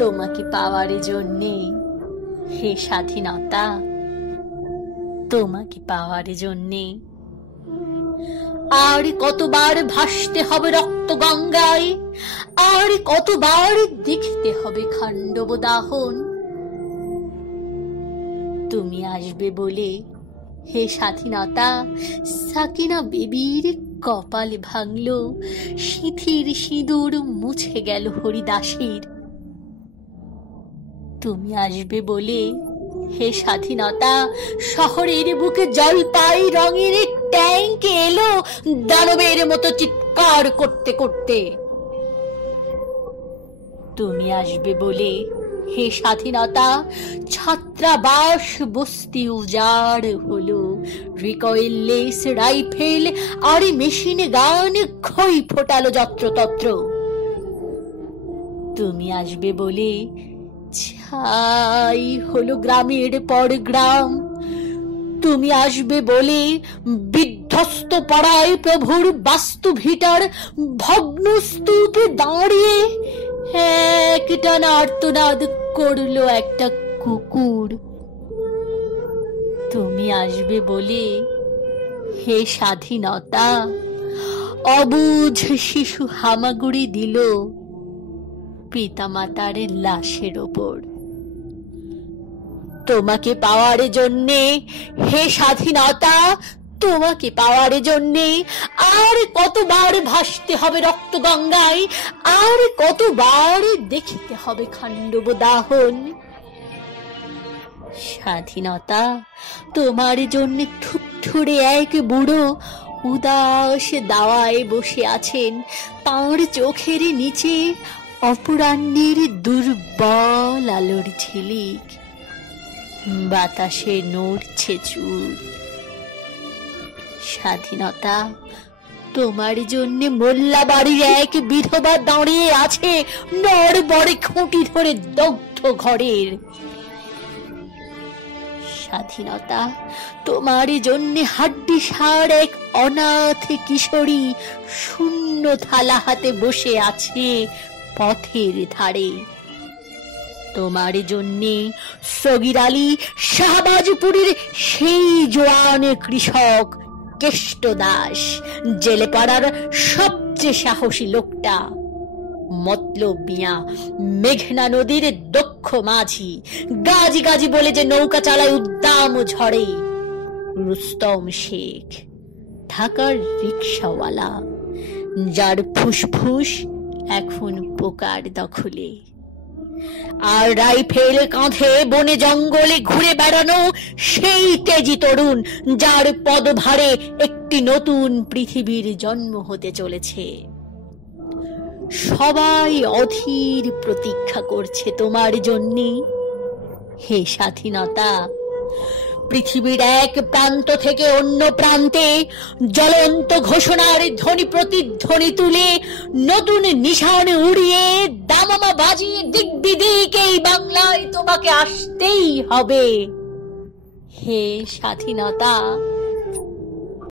তোমাকে পাওয়ার জন্যে হে স্বাধীনতা, তোমাকে পাওয়ার জন্যে। আর কতবার ভাসতে হবে রক্ত গঙ্গায়, আর কতবার দেখতে হবে খান্ডব দাহন। তুমি আসবে বলে হে স্বাধীনতা, সাকিনা বেবির কপাল ভাঙল, সিঁথির সিঁদুর মুছে গেল হরিদাসের। তুমি আসবে বলে হে স্বাধীনতা, শহরের বুকে জলপাই রঙের ট্যাঙ্ক এলো দানবের মতো চিৎকার করতে করতে। তুমি আসবে বলে হে স্বাধীনতা, ছাত্রাবাস বস্তি উজাড় হলো, রিকয়েললেস রাইফেল আর মেশিন গান খই ফোটালো যত্রতত্র। তুমি আসবে বলে ছাই হলো গ্রামের পর গ্রাম। তুমি আসবে বলে বিধ্বস্ত পাড়ায় প্রভুর বাস্তু ভিটার ভগ্ন স্তূপে দাঁড়িয়ে একটানা আর্তনাদ করলো একটা কুকুর। তুমি আসবে বলে হে স্বাধীনতা, অবুঝ শিশু হামাগুড়ি দিল পিতামাতার লাশের ওপর। তোমাকে পাওয়ার জন্যে হে স্বাধীনতা, তোমাকে পাওয়ার জন্যে আর কতবার ভাসতে হবে রক্ত গঙ্গায়, আর কতবার দেখতে হবে খান্ডব দাহন। স্বাধীনতা, তোমার জন্য থুথুড়ে এক বুড়ো উদাস দাওয়ায় বসে আছেন, তাঁর চোখের নিচে অপরাহ্নের দুর্বল আলোর ঝিলিক, বাতাসে নড়ছে চুল। স্বাধীনতা, তোমার জন্য মোল্লা বাড়ির এক বিধবা দাঁড়িয়ে আছে নড়বড়ে খুঁটি ধরে দগ্ধ ঘরের। স্বাধীনতা, তোমার জন্য হাড্ডি সার এক অনাথ কিশোরী শূন্য থালা হাতে বসে আছে পথের ধারে। তোমার জন্যে সগির আলী শাহবাজপুরের সেই জোয়ান কৃষক কেষ্ট দাস, জেলে পাড়ার সবচেয়ে সাহসী লোকটা, মতলব মিয়া মেঘনা নদীর দক্ষ মাঝি, গাজি গাজি বলে যে নৌকা চালায় উদ্দাম ঝড়ে, রুস্তম শেখ ঢাকার রিক্সাওয়ালা, যার ফুসফুস এখন পোকার দখলে, আর রাইফেল কাঁধে বনে জঙ্গলে ঘুরে বেড়ানো সেই তেজি তরুণ, যার পদভারে একটি নতুন পৃথিবীর জন্ম হতে চলেছে। সবাই অধীর প্রতীক্ষা করছে তোমার জন্যে হে স্বাধীনতা। পৃথিবীর এক প্রান্ত থেকে অন্য প্রান্তে জ্বলন্ত ঘোষণার ধ্বনি প্রতিধ্বনি তুলে নতুন নিশান উড়িয়ে দামামা বাজিয়ে দিক বিদিক এই বাংলায় তোমাকে আসতেই হবে হে স্বাধীনতা।